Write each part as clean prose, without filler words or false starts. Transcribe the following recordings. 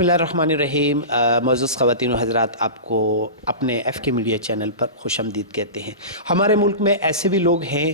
بسم اللہ الرحمن الرحیم. معزز خواتین و حضرات، آپ کو اپنے ایف کے میڈیا چینل پر خوش آمدید کہتے ہیں. ہمارے ملک میں ایسے بھی لوگ ہیں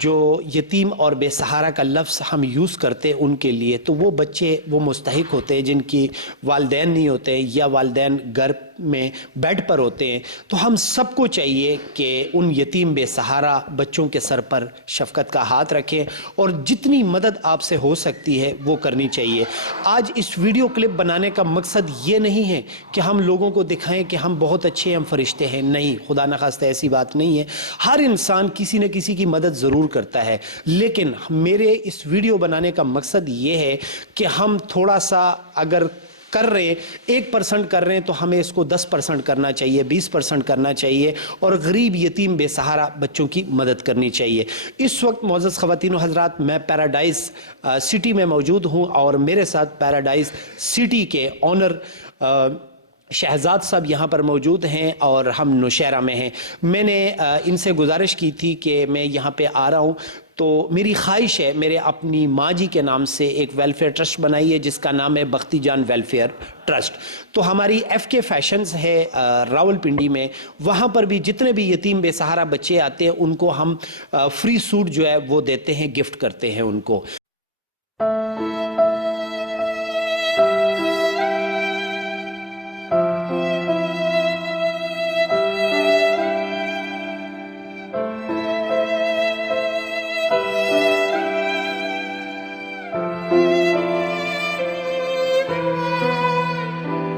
جو یتیم اور بے سہارا کا لفظ ہم یوز کرتے ان کے لیے، تو وہ بچے وہ مستحق ہوتے ہیں جن کی والدین نہیں ہوتے یا والدین گھر میں بیڈ پر ہوتے ہیں. تو ہم سب کو چاہیے کہ ان یتیم بے سہارا بچوں کے سر پر شفقت کا ہاتھ رکھیں اور جتنی مدد آپ سے ہو سکتی ہے وہ کرنی چاہیے. آج اس ویڈیو کلپ بنانے کا مقصد یہ نہیں ہے کہ ہم لوگوں کو دکھائیں کہ ہم بہت اچھے ہم فرشتے ہیں. نہیں، خدا نخواستہ ایسی بات نہیں ہے. ہر انسان کسی نہ کسی کی مدد ضرور کرتا ہے، لیکن میرے اس ویڈیو بنانے کا مقصد یہ ہے کہ ہم تھوڑا سا اگر کر رہے ہیں 1% کر رہے ہیں تو ہمیں اس کو 10% کرنا چاہیے، 20% کرنا چاہیے اور غریب یتیم بے سہارا بچوں کی مدد کرنی چاہیے. اس وقت معزز خواتین و حضرات میں پیراڈائز سٹی میں موجود ہوں اور میرے ساتھ پیراڈائز سٹی کے آنر شہزاد صاحب یہاں پر موجود ہیں اور ہم نوشہرہ میں ہیں. میں نے ان سے گزارش کی تھی کہ میں یہاں پہ آ رہا ہوں تو میری خواہش ہے میرے اپنی ماں جی کے نام سے ایک ویلفیئر ٹرسٹ بنائی ہے جس کا نام ہے بختی جان ویلفیئر ٹرسٹ. تو ہماری ایف کے فیشنز ہے راول پنڈی میں، وہاں پر بھی جتنے بھی یتیم بے سہارا بچے آتے ہیں ان کو ہم فری سوٹ جو ہے وہ دیتے ہیں، گفٹ کرتے ہیں ان کو.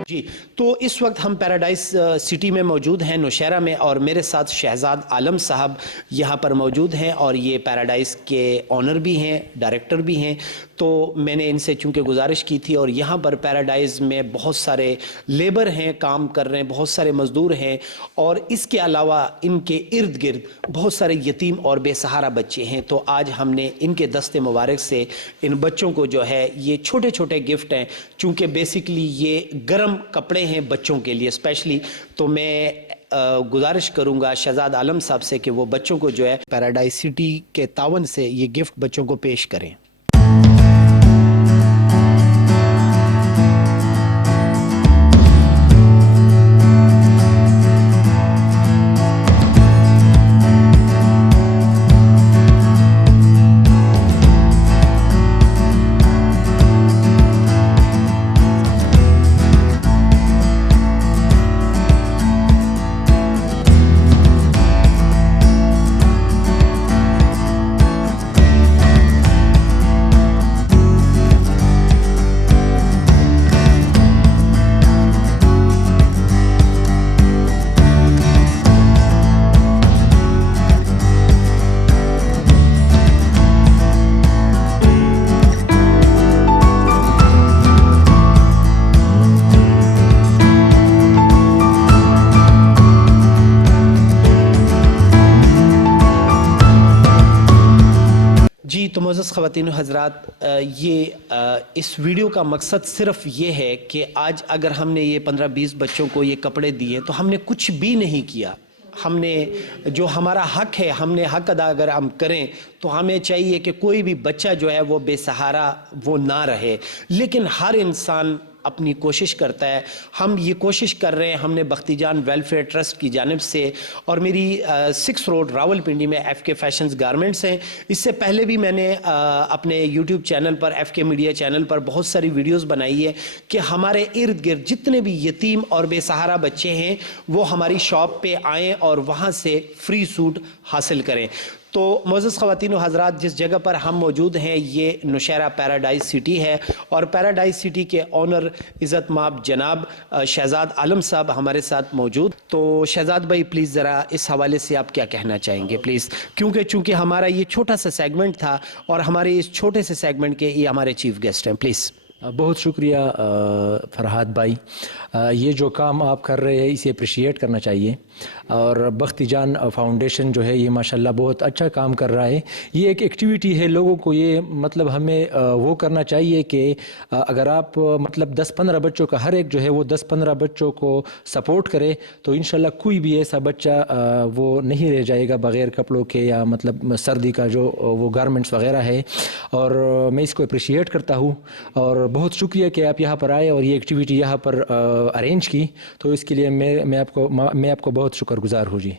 جی، تو اس وقت ہم پیراڈائز سٹی میں موجود ہیں نوشہرہ میں، اور میرے ساتھ شہزاد عالم صاحب یہاں پر موجود ہیں اور یہ پیراڈائز کے آنر بھی ہیں، ڈائریکٹر بھی ہیں. تو میں نے ان سے چونکہ گزارش کی تھی، اور یہاں پر پیراڈائز میں بہت سارے لیبر ہیں، کام کر رہے ہیں، بہت سارے مزدور ہیں، اور اس کے علاوہ ان کے ارد گرد بہت سارے یتیم اور بے سہارا بچے ہیں. تو آج ہم نے ان کے دست مبارک سے ان بچوں کو جو ہے یہ چھوٹے چھوٹے گفٹ ہیں، چونکہ بیسیکلی یہ گرم کپڑے ہیں بچوں کے لیے اسپیشلی. تو میں گزارش کروں گا شہزاد عالم صاحب سے کہ وہ بچوں کو جو ہے پیراڈائز سٹی کے تعاون سے یہ گفٹ بچوں کو پیش کریں. جی، تو معزز خواتین و حضرات، یہ اس ویڈیو کا مقصد صرف یہ ہے کہ آج اگر ہم نے یہ 15-20 بچوں کو یہ کپڑے دیے تو ہم نے کچھ بھی نہیں کیا. ہم نے جو ہمارا حق ہے، ہم نے حق ادا اگر ہم کریں تو ہمیں چاہیے کہ کوئی بھی بچہ جو ہے وہ بے سہارا وہ نہ رہے. لیکن ہر انسان اپنی کوشش کرتا ہے. ہم یہ کوشش کر رہے ہیں، ہم نے بختی جان ویلفیئر ٹرسٹ کی جانب سے، اور میری 6 روڈ راول پنڈی میں ایف کے فیشنز گارمنٹس ہیں. اس سے پہلے بھی میں نے اپنے یوٹیوب چینل پر، ایف کے میڈیا چینل پر بہت ساری ویڈیوز بنائی ہے کہ ہمارے ارد گرد جتنے بھی یتیم اور بے سہارا بچے ہیں وہ ہماری شاپ پہ آئیں اور وہاں سے فری سوٹ حاصل کریں. تو معزز خواتین و حضرات، جس جگہ پر ہم موجود ہیں یہ نوشہرہ پیراڈائز سٹی ہے، اور پیراڈائز سٹی کے آنر عزت مآب جناب شہزاد عالم صاحب ہمارے ساتھ موجود. تو شہزاد بھائی پلیز ذرا اس حوالے سے آپ کیا کہنا چاہیں گے پلیز، چونکہ ہمارا یہ چھوٹا سا سیگمنٹ تھا اور ہمارے اس چھوٹے سے سیگمنٹ کے یہ ہمارے چیف گیسٹ ہیں. پلیز. بہت شکریہ فرحات بھائی، یہ جو کام آپ کر رہے ہیں اسے اپریشیٹ کرنا چاہیے، اور بختی جان فاؤنڈیشن جو ہے یہ ماشاءاللہ بہت اچھا کام کر رہا ہے. یہ ایک ایکٹیویٹی ہے، لوگوں کو یہ مطلب ہمیں وہ کرنا چاہیے کہ اگر آپ مطلب 10-15 بچوں کا ہر ایک جو ہے وہ 10-15 بچوں کو سپورٹ کرے تو انشاءاللہ کوئی بھی ایسا بچہ وہ نہیں رہ جائے گا بغیر کپڑوں کے یا مطلب سردی کا جو وہ گارمنٹس وغیرہ ہے. اور میں اس کو اپریشیٹ کرتا ہوں. اور بہت شکریہ کہ آپ یہاں پر آئے اور یہ ایکٹیویٹی یہاں پر ارینج کی، تو اس کے لیے میں آپ کو بہت شکر گزار ہوں جی۔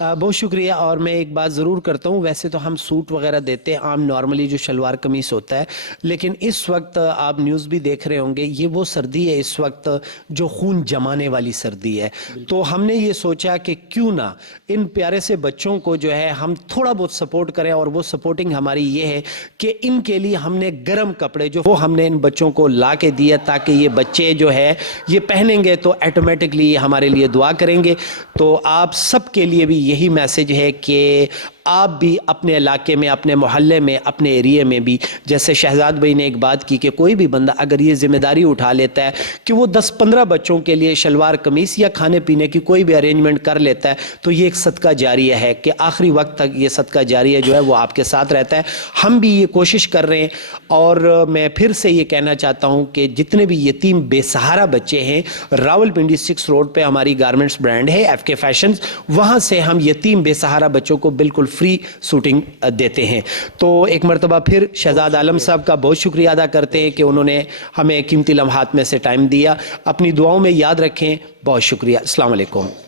بہت شکریہ۔ اور میں ایک بات ضرور کرتا ہوں، ویسے تو ہم سوٹ وغیرہ دیتے ہیں عام نارملی جو شلوار قمیص ہوتا ہے، لیکن اس وقت آپ نیوز بھی دیکھ رہے ہوں گے، یہ وہ سردی ہے اس وقت جو خون جمانے والی سردی ہے، تو ہم نے یہ سوچا کہ کیوں نہ ان پیارے سے بچوں کو جو ہے ہم تھوڑا بہت سپورٹ کریں، اور وہ سپورٹنگ ہماری یہ ہے کہ ان کے لیے ہم نے گرم کپڑے جو وہ ہم نے ان بچوں کو لا کے دیے، تاکہ یہ بچے جو ہے یہ پہنیں گے تو ایٹومیٹکلی یہ ہمارے لیے دعا کریں گے۔ تو آپ سب کے لیے بھی یہی میسج ہے کہ آپ بھی اپنے علاقے میں، اپنے محلے میں، اپنے ایریے میں بھی، جیسے شہزاد بھائی نے ایک بات کی کہ کوئی بھی بندہ اگر یہ ذمہ داری اٹھا لیتا ہے کہ وہ 10-15 بچوں کے لیے شلوار قمیص یا کھانے پینے کی کوئی بھی ارینجمنٹ کر لیتا ہے، تو یہ ایک صدقہ جاریہ ہے کہ آخری وقت تک یہ صدقہ جاریہ جو ہے وہ آپ کے ساتھ رہتا ہے۔ ہم بھی یہ کوشش کر رہے ہیں، اور میں پھر سے یہ کہنا چاہتا ہوں کہ جتنے بھی یتیم بے سہارا بچے ہیں، راولپنڈی 6 روڈ پہ ہماری گارمنٹس برانڈ ہے FK فیشنز، وہاں سے ہم یتیم بے سہارا بچوں کو بالکل فری سوٹنگ دیتے ہیں۔ تو ایک مرتبہ پھر شہزاد عالم صاحب کا بہت شکریہ ادا کرتے ہیں کہ انہوں نے ہمیں قیمتی لمحات میں سے ٹائم دیا۔ اپنی دعاؤں میں یاد رکھیں۔ بہت شکریہ۔ السلام علیکم۔